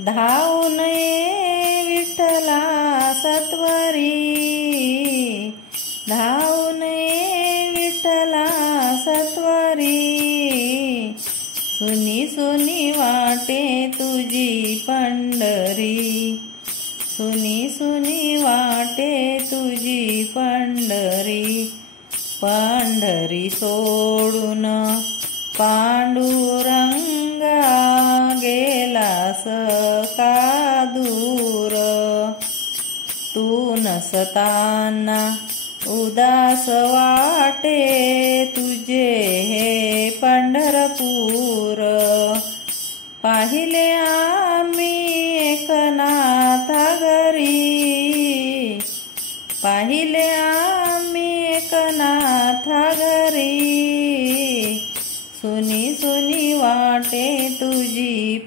धावून ये विठ्ठला सत्वरी, धावून ये विठ्ठला सत्वरी। सुनी सुनी वाटे तुझी पंढरी, सुनी सुनी वाटे तुझी पंढरी। पंढरी सोडून पांडुरंगा गेलास का दूर, तू नसताना उदास वाटे तुझे हे पंढरपूर। पाहिले आम्ही एकनाथा घरी, पाहिले आम्ही एकनाथा घरी। सुनी सुनी वाटे तुझी